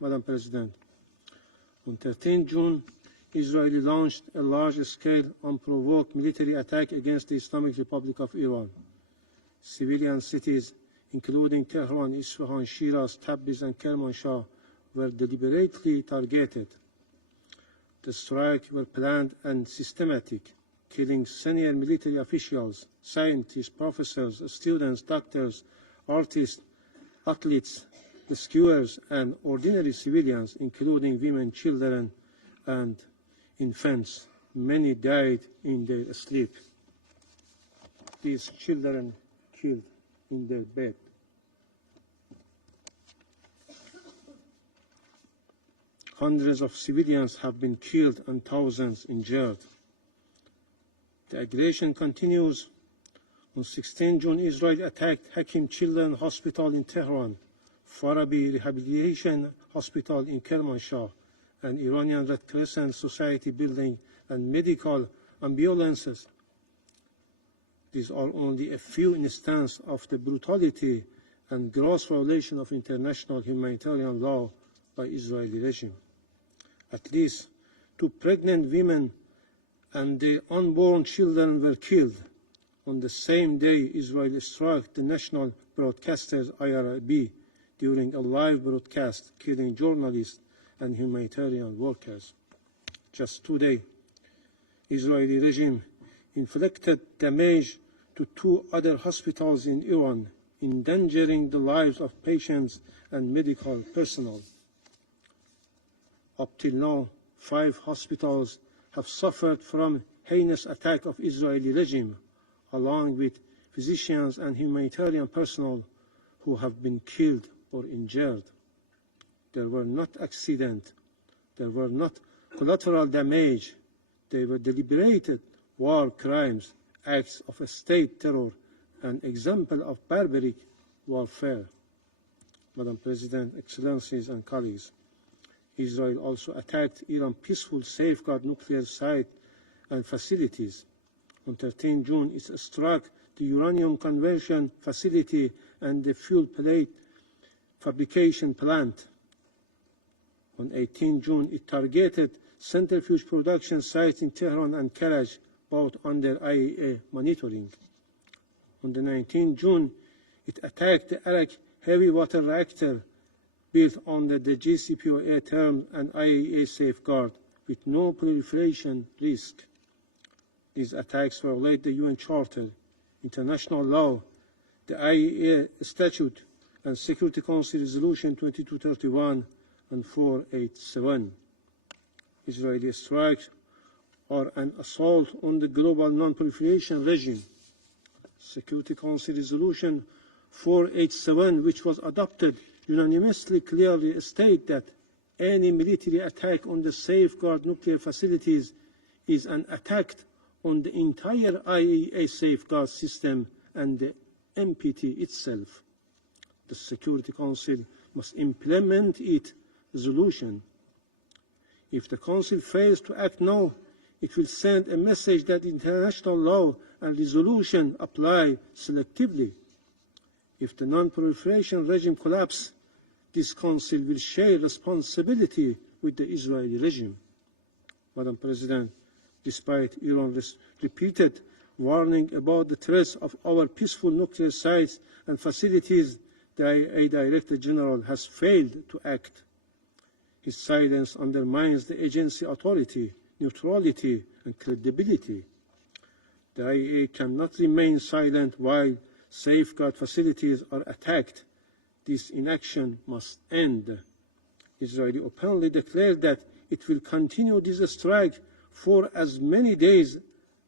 Madam President, on 13 June, Israel launched a large-scale, unprovoked military attack against the Islamic Republic of Iran. Civilian cities, including Tehran, Isfahan, Shiraz, Tabriz, and Kermanshah, were deliberately targeted. The strikes were planned and systematic, killing senior military officials, scientists, professors, students, doctors, artists, athletes, rescuers, and ordinary civilians, including women, children, and infants. Many died in their sleep. These children killed in their bed. Hundreds of civilians have been killed and thousands injured. The aggression continues. On 16 June, Israel attacked Hakim Children's Hospital in Tehran, Farabi Rehabilitation Hospital in Kermanshah, and Iranian Red Crescent Society building and medical ambulances. These are only a few instances of the brutality and gross violation of international humanitarian law by Israeli regime. At least 2 pregnant women and their unborn children were killed. On the same day, Israel struck the national broadcasters IRIB during a live broadcast, killing journalists and humanitarian workers. Just today, Israeli regime inflicted damage to 2 other hospitals in Iran, endangering the lives of patients and medical personnel. Up till now, 5 hospitals have suffered from heinous attack of Israeli regime, along with physicians and humanitarian personnel who have been killed or injured. There were not accidents, there were not collateral damage, they were deliberated war crimes, acts of state terror, and example of barbaric warfare. Madam President, Excellencies and colleagues, Israel also attacked Iran's peaceful safeguard nuclear site and facilities. On 13 June, it struck the uranium conversion facility and the fuel plate fabrication plant. On 18 June, it targeted centrifuge production sites in Tehran and Karaj, both under IAEA monitoring. On the 19th June, it attacked the Arak heavy water reactor built under the JCPOA terms and IAEA safeguard with no proliferation risk. These attacks violate the UN Charter, international law, the IAEA Statute, and Security Council Resolution 2231 and 487. Israeli strikes are an assault on the global non-proliferation regime. Security Council Resolution 487, which was adopted unanimously, clearly states that any military attack on the safeguard nuclear facilities is an attack on the entire IAEA safeguard system and the NPT itself. The Security Council must implement its resolution. If the Council fails to act now, it will send a message that international law and resolution apply selectively. If the non-proliferation regime collapses, this Council will share responsibility with the Israeli regime. Madam President, despite Iran's repeated warning about the threats of our peaceful nuclear sites and facilities, the IAEA Director General has failed to act. His silence undermines the agency's authority, neutrality, and credibility. The IAEA cannot remain silent while safeguard facilities are attacked. This inaction must end. Israel openly declared that it will continue this strike for as many days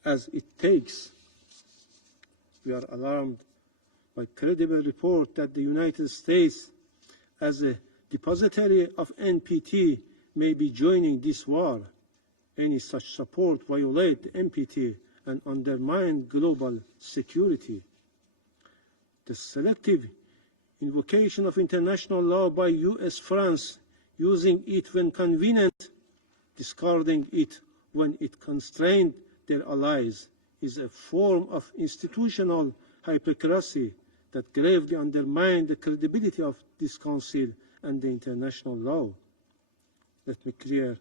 as it takes. We are alarmed by credible report that the United States, as a depository of NPT, may be joining this war. Any such support violates the NPT and undermines global security. The selective invocation of international law by US, France, using it when convenient, discarding it when it constrains their allies, is a form of institutional hypocrisy that gravely undermines the credibility of this Council and the international law. Let me be clear,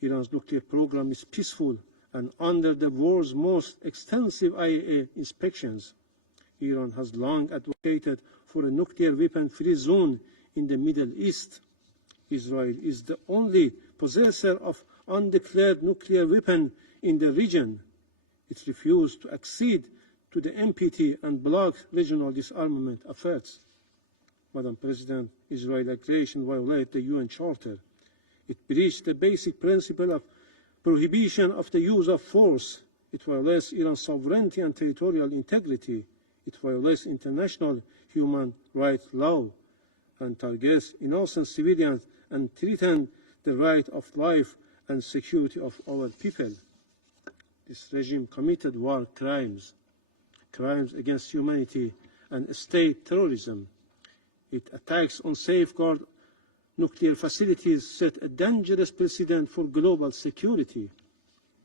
Iran's nuclear program is peaceful and under the world's most extensive IAEA inspections. Iran has long advocated for a nuclear weapon-free zone in the Middle East. Israel is the only possessor of undeclared nuclear weapon in the region. It refused to accede to the NPT and blocked regional disarmament efforts. Madam President, Israeli aggression violates the UN Charter. It breached the basic principle of prohibition of the use of force. It violates Iran's sovereignty and territorial integrity. It violates international human rights law and targets innocent civilians and threatens the right of life and security of our people. This regime committed war crimes, crimes against humanity and state terrorism. It attacks on safeguard nuclear facilities, set a dangerous precedent for global security.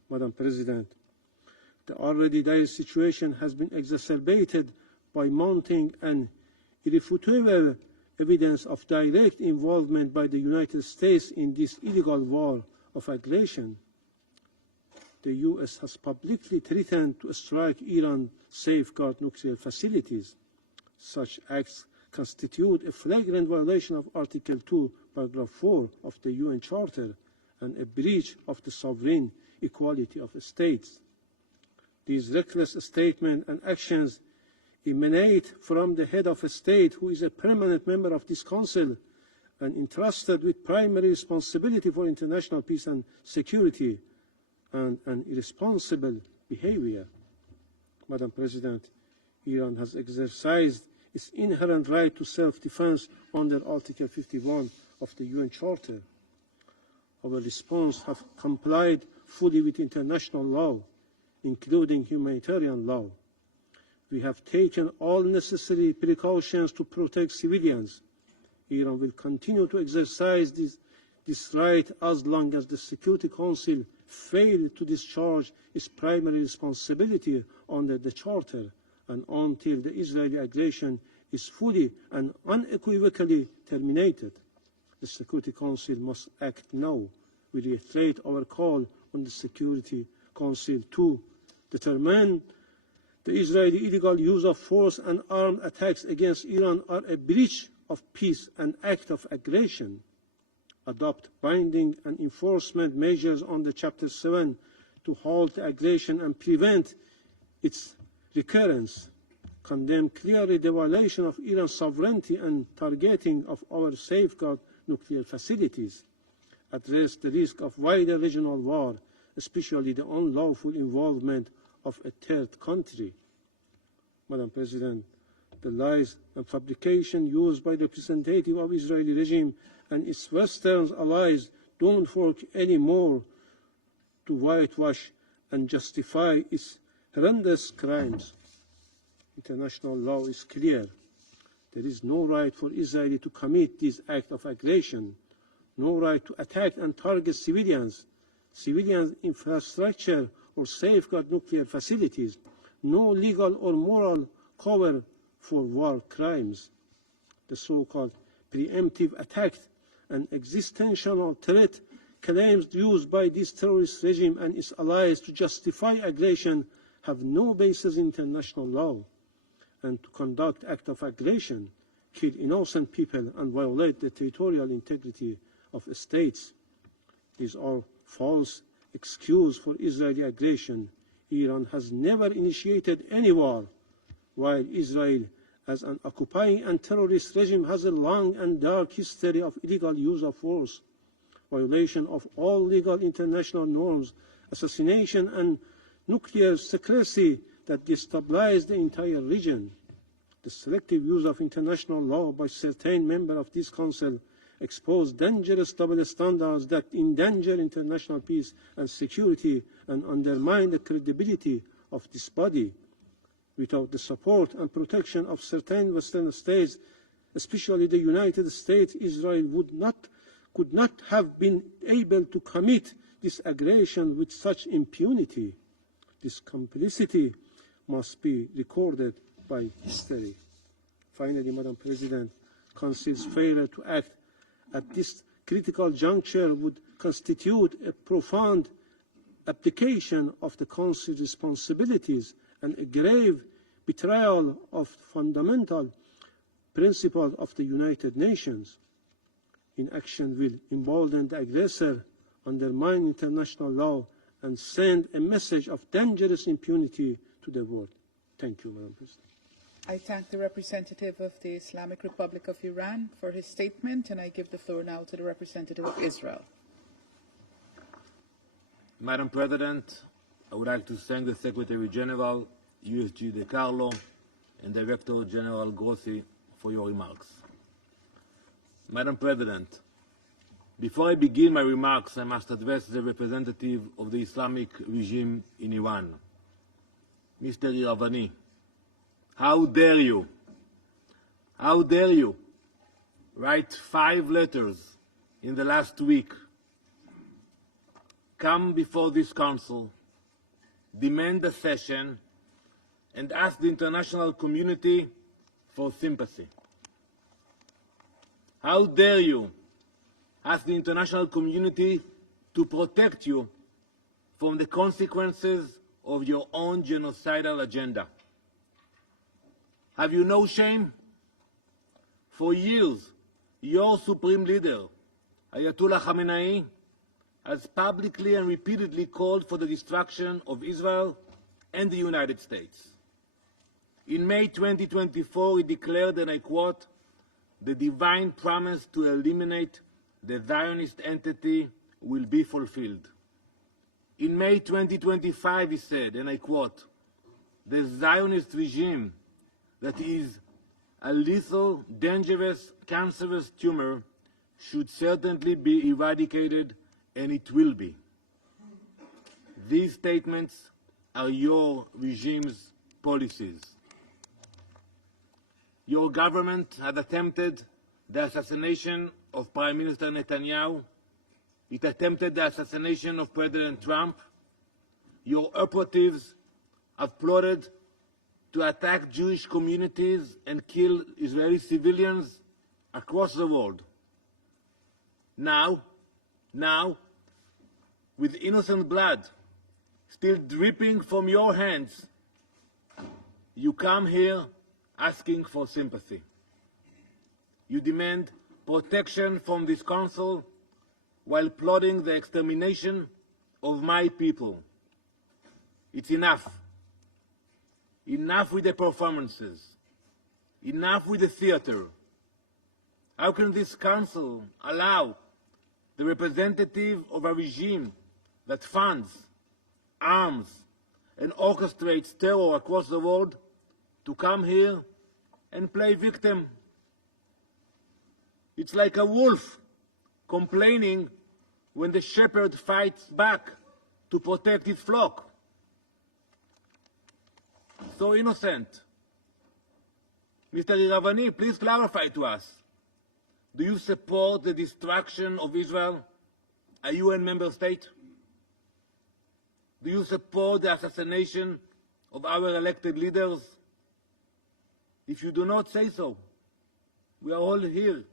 Madam President, the already dire situation has been exacerbated by mounting and irrefutable evidence of direct involvement by the United States in this illegal war of aggression. The US has publicly threatened to strike Iran's safeguard nuclear facilities. Such acts constitute a flagrant violation of Article 2, Paragraph 4 of the UN Charter and a breach of the sovereign equality of states. These reckless statements and actions emanate from the head of a state who is a permanent member of this Council and entrusted with primary responsibility for international peace and security, and an irresponsible behavior. Madam President, Iran has exercised its inherent right to self-defense under Article 51 of the UN Charter. Our response has complied fully with international law, including humanitarian law. We have taken all necessary precautions to protect civilians. Iran will continue to exercise this right as long as the Security Council fails to discharge its primary responsibility under the Charter and until the Israeli aggression is fully and unequivocally terminated. The Security Council must act now. We reiterate our call on the Security Council to determine the Israeli illegal use of force and armed attacks against Iran are a breach of peace and act of aggression, adopt binding and enforcement measures under Chapter 7 to halt the aggression and prevent its recurrence, condemn clearly the violation of Iran's sovereignty and targeting of our safeguard nuclear facilities, address the risk of wider regional war, especially the unlawful involvement of a third country. Madam President, the lies and fabrication used by the representative of the Israeli regime and its Western allies don't work anymore to whitewash and justify its horrendous crimes. International law is clear. There is no right for Israel to commit this act of aggression, no right to attack and target civilian infrastructure or safeguard nuclear facilities, no legal or moral cover for war crimes. The so-called preemptive attack and existential threat claims used by this terrorist regime and its allies to justify aggression have no basis in international law, and to conduct acts of aggression, kill innocent people and violate the territorial integrity of states. These are false excuses for Israeli aggression. Iran has never initiated any war, while Israel, as an occupying and terrorist regime, has a long and dark history of illegal use of force, violation of all legal international norms, assassination and nuclear secrecy that destabilized the entire region. The selective use of international law by certain members of this Council expose dangerous double standards that endanger international peace and security and undermine the credibility of this body. Without the support and protection of certain Western states, especially the United States, Israel could not have been able to commit this aggression with such impunity. This complicity must be recorded by history. Finally, Madam President, Council's failure to act at this critical juncture would constitute a profound abdication of the Council's responsibilities and a grave betrayal of fundamental principles of the United Nations. Inaction will embolden the aggressor, undermine international law, and send a message of dangerous impunity to the world. Thank you, Madam President. I thank the representative of the Islamic Republic of Iran for his statement, and I give the floor now to the representative of Israel. Madam President, I would like to thank the Secretary General, USG De Carlo, and Director General Grossi for your remarks. Madam President, before I begin my remarks, I must address the representative of the Islamic regime in Iran, Mr. Iravani. How dare you? How dare you write 5 letters in the last week, come before this Council, demand a session, and ask the international community for sympathy? How dare you ask the international community to protect you from the consequences of your own genocidal agenda? Have you no shame? For years, your supreme leader, Ayatollah Khamenei, has publicly and repeatedly called for the destruction of Israel and the United States. In May 2024, he declared, and I quote, "The divine promise to eliminate the Zionist entity will be fulfilled." In May 2025, he said, and I quote, "The Zionist regime that is a lethal, dangerous, cancerous tumor should certainly be eradicated, and it will be." These statements are your regime's policies. Your government has attempted the assassination of Prime Minister Netanyahu. It attempted the assassination of President Trump. Your operatives have plotted to attack Jewish communities and kill Israeli civilians across the world. Now, with innocent blood still dripping from your hands, you come here asking for sympathy. You demand protection from this Council while plotting the extermination of my people. It's enough. Enough with the performances. Enough with the theater. How can this Council allow the representative of a regime that funds, arms, and orchestrates terror across the world to come here and play victim? It's like a wolf complaining when the shepherd fights back to protect his flock. So innocent. Mr. Iravani, please clarify to us. Do you support the destruction of Israel, a UN member state? Do you support the assassination of our elected leaders? If you do not, say so. We are all here,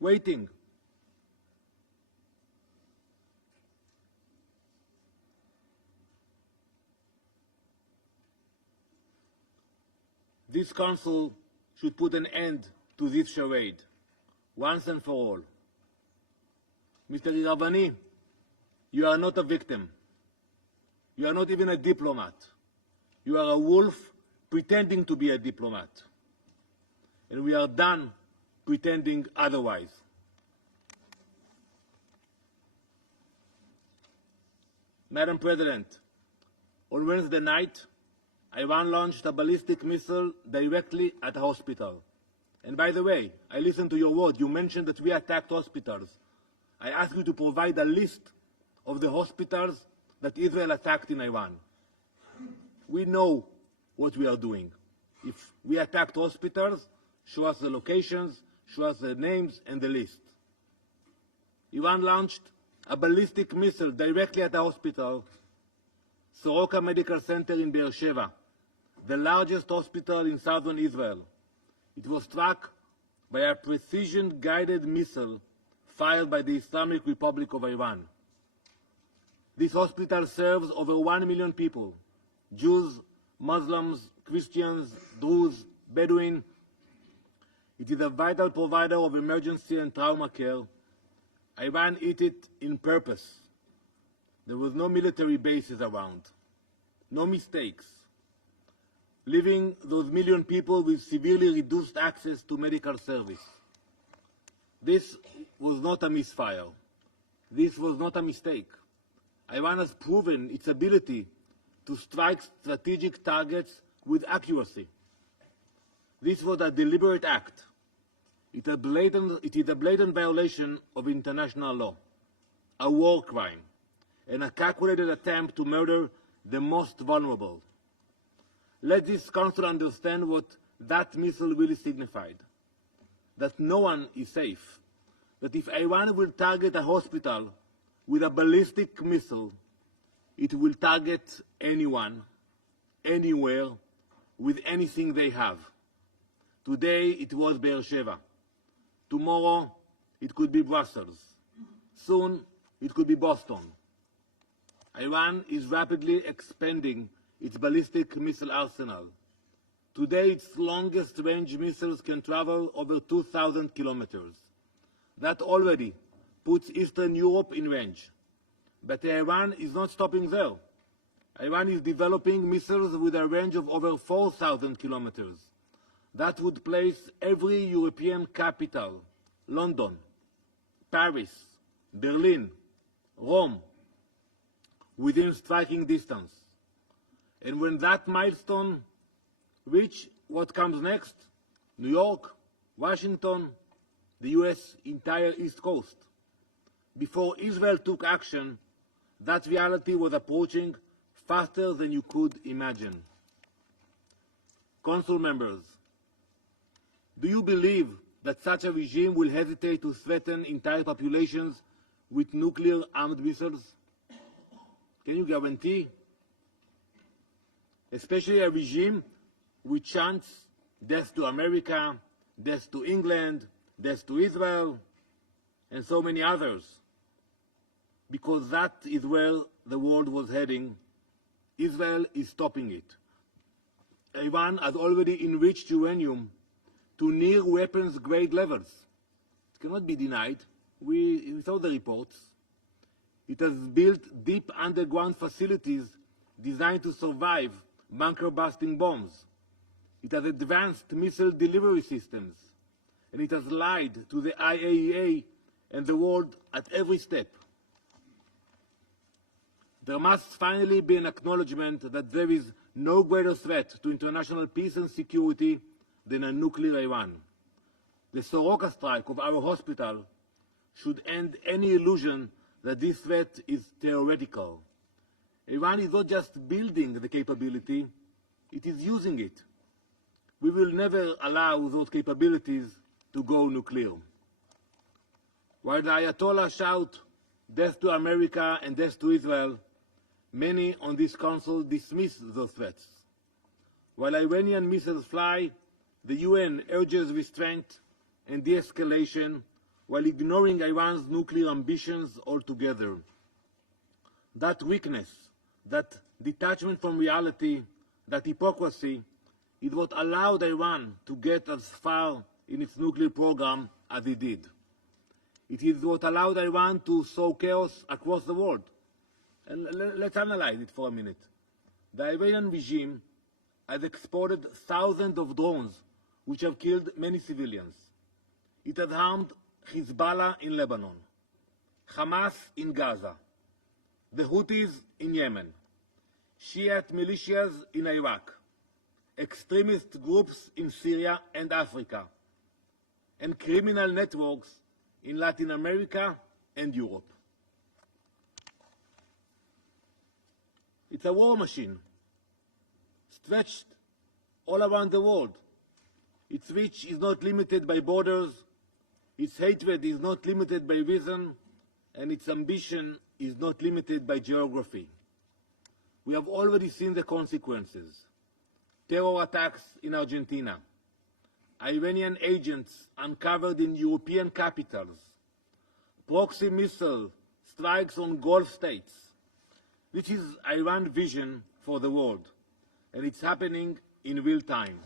waiting. This Council should put an end to this charade, once and for all. Mr. Iravani, you are not a victim. You are not even a diplomat. You are a wolf pretending to be a diplomat. And we are done pretending otherwise. Madam President, on Wednesday night, Iran launched a ballistic missile directly at a hospital. And by the way, I listened to your word. You mentioned that we attacked hospitals. I ask you to provide a list of the hospitals that Israel attacked in Iran. We know what we are doing. If we attacked hospitals, show us the locations, show us the names and the list. Iran launched a ballistic missile directly at a hospital, Soroka Medical Center in Beersheba, the largest hospital in southern Israel. It was struck by a precision-guided missile fired by the Islamic Republic of Iran. This hospital serves over 1 million people, Jews, Muslims, Christians, Druze, Bedouin. It is a vital provider of emergency and trauma care. Iran hit it in purpose. There was no military bases around, no mistakes, leaving those million people with severely reduced access to medical service. This was not a misfire. This was not a mistake. Iran has proven its ability to strike strategic targets with accuracy. This was a deliberate act. It is a blatant violation of international law, a war crime, and a calculated attempt to murder the most vulnerable. Let this Council understand what that missile really signified. That no one is safe. That if Iran will target a hospital with a ballistic missile, it will target anyone, anywhere, with anything they have. Today it was Beersheba. Tomorrow it could be Brussels. Soon it could be Boston. Iran is rapidly expanding its ballistic missile arsenal. Today its longest range missiles can travel over 2,000 kilometers. That already puts Eastern Europe in range. But Iran is not stopping there. Iran is developing missiles with a range of over 4,000 kilometers. That would place every European capital, London, Paris, Berlin, Rome, within striking distance. And when that milestone reaches, what comes next? New York, Washington, the US entire East Coast. Before Israel took action, that reality was approaching faster than you could imagine. Council members, do you believe that such a regime will hesitate to threaten entire populations with nuclear-armed missiles? Can you guarantee? Especially a regime which chants death to America, death to England, death to Israel, and so many others. Because that is where the world was heading. Israel is stopping it. Iran has already enriched uranium to near weapons-grade levels. It cannot be denied. We saw the reports. It has built deep underground facilities designed to survive bunker-busting bombs. It has advanced missile delivery systems. And it has lied to the IAEA and the world at every step. There must finally be an acknowledgement that there is no greater threat to international peace and security than a nuclear Iran. The Soroka strike of our hospital should end any illusion that this threat is theoretical. Iran is not just building the capability, it is using it. We will never allow those capabilities to go nuclear. While the Ayatollah shout death to America and death to Israel, many on this Council dismiss those threats. While Iranian missiles fly, the UN urges restraint and de-escalation while ignoring Iran's nuclear ambitions altogether. That weakness, that detachment from reality, that hypocrisy is what allowed Iran to get as far in its nuclear program as it did. It is what allowed Iran to sow chaos across the world. And let's analyze it for a minute. The Iranian regime has exported thousands of drones which have killed many civilians. It has harmed Hezbollah in Lebanon, Hamas in Gaza, the Houthis in Yemen, Shiite militias in Iraq, extremist groups in Syria and Africa, and criminal networks in Latin America and Europe. It's a war machine, stretched all around the world. Its reach is not limited by borders, its hatred is not limited by reason, and its ambition is not limited by geography. We have already seen the consequences. Terror attacks in Argentina, Iranian agents uncovered in European capitals, proxy missile strikes on Gulf states. This is Iran's vision for the world, and it's happening in real time.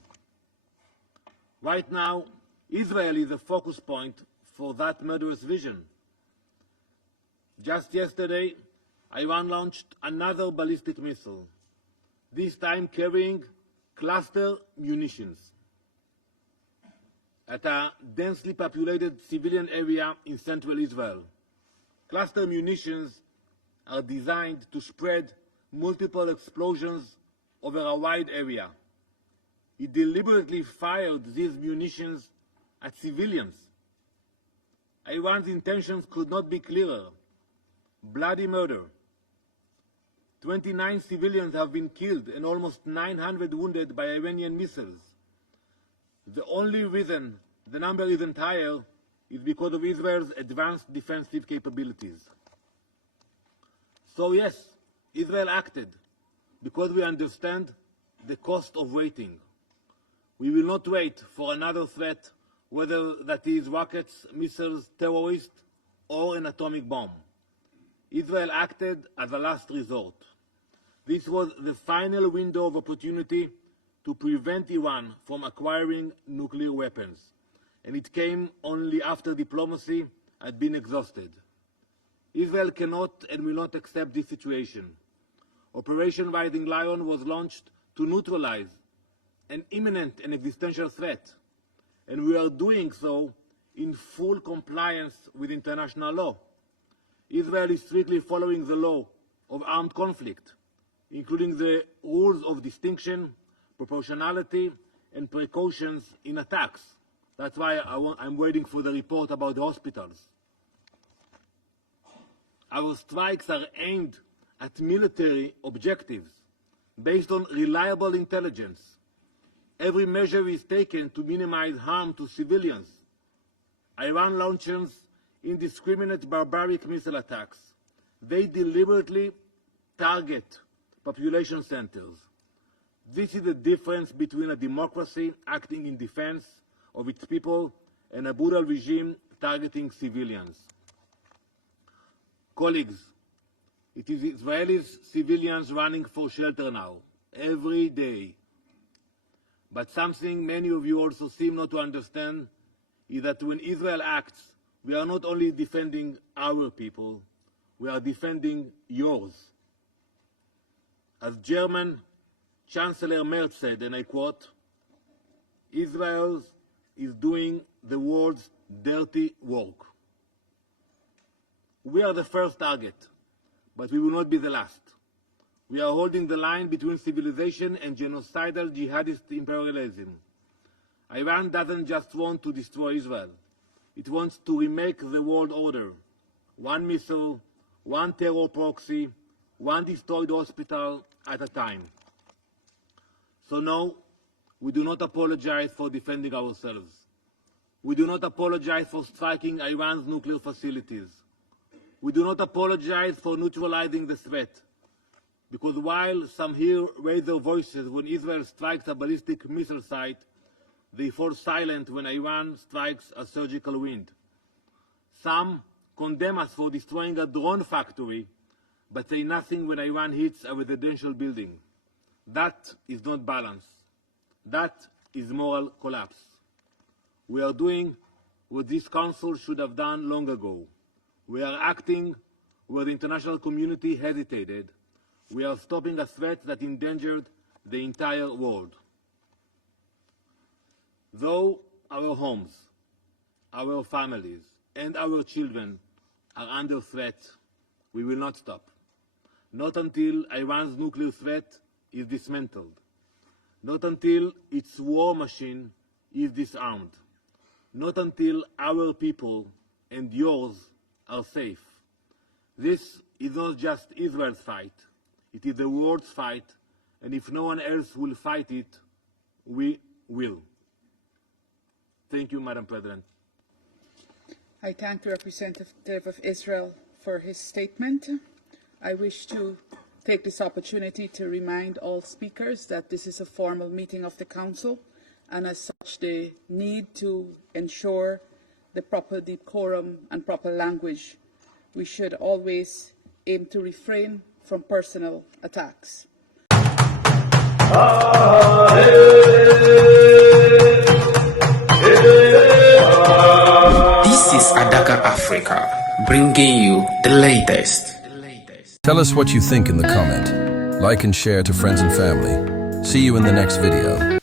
Right now, Israel is the focus point for that murderous vision. Just yesterday, Iran launched another ballistic missile, this time carrying cluster munitions at a densely populated civilian area in central Israel. Cluster munitions are designed to spread multiple explosions over a wide area. It deliberately fired these munitions at civilians. Iran's intentions could not be clearer. Bloody murder. 29 civilians have been killed and almost 900 wounded by Iranian missiles. The only reason the number isn't higher is because of Israel's advanced defensive capabilities. So yes, Israel acted because we understand the cost of waiting. We will not wait for another threat, whether that is rockets, missiles, terrorists, or an atomic bomb. Israel acted as a last resort. This was the final window of opportunity to prevent Iran from acquiring nuclear weapons, and it came only after diplomacy had been exhausted. Israel cannot and will not accept this situation. Operation Rising Lion was launched to neutralize an imminent and existential threat, and we are doing so in full compliance with international law. Israel is strictly following the law of armed conflict, including the rules of distinction, proportionality, and precautions in attacks. That's why I'm waiting for the report about the hospitals. Our strikes are aimed at military objectives based on reliable intelligence. Every measure is taken to minimize harm to civilians. Iran launches indiscriminate barbaric missile attacks. They deliberately target population centers. This is the difference between a democracy acting in defense of its people and a brutal regime targeting civilians. Colleagues, it is Israeli civilians running for shelter now, every day. But something many of you also seem not to understand is that when Israel acts, we are not only defending our people, we are defending yours. As German Chancellor Merz said, and I quote, Israel is doing the world's dirty work. We are the first target, but we will not be the last. We are holding the line between civilization and genocidal jihadist imperialism. Iran doesn't just want to destroy Israel. It wants to remake the world order. One missile, one terror proxy, one destroyed hospital at a time. So no, we do not apologize for defending ourselves. We do not apologize for striking Iran's nuclear facilities. We do not apologize for neutralizing the threat. Because while some here raise their voices when Israel strikes a ballistic missile site, they fall silent when Iran strikes a surgical wind. Some condemn us for destroying a drone factory, but say nothing when Iran hits a residential building. That is not balance. That is moral collapse. We are doing what this Council should have done long ago. We are acting where the international community hesitated. We are stopping a threat that endangered the entire world. Though our homes, our families, and our children are under threat, we will not stop. Not until Iran's nuclear threat is dismantled. Not until its war machine is disarmed. Not until our people and yours are safe. This is not just Israel's fight. It is the world's fight, and if no one else will fight it, we will. Thank you, Madam President. I thank the representative of Israel for his statement. I wish to take this opportunity to remind all speakers that this is a formal meeting of the Council, and as such they need to ensure the proper decorum and proper language, we should always aim to refrain from personal attacks. This is Adaka Africa, bringing you the latest. Tell us what you think in the comment. Like and share to friends and family. See you in the next video.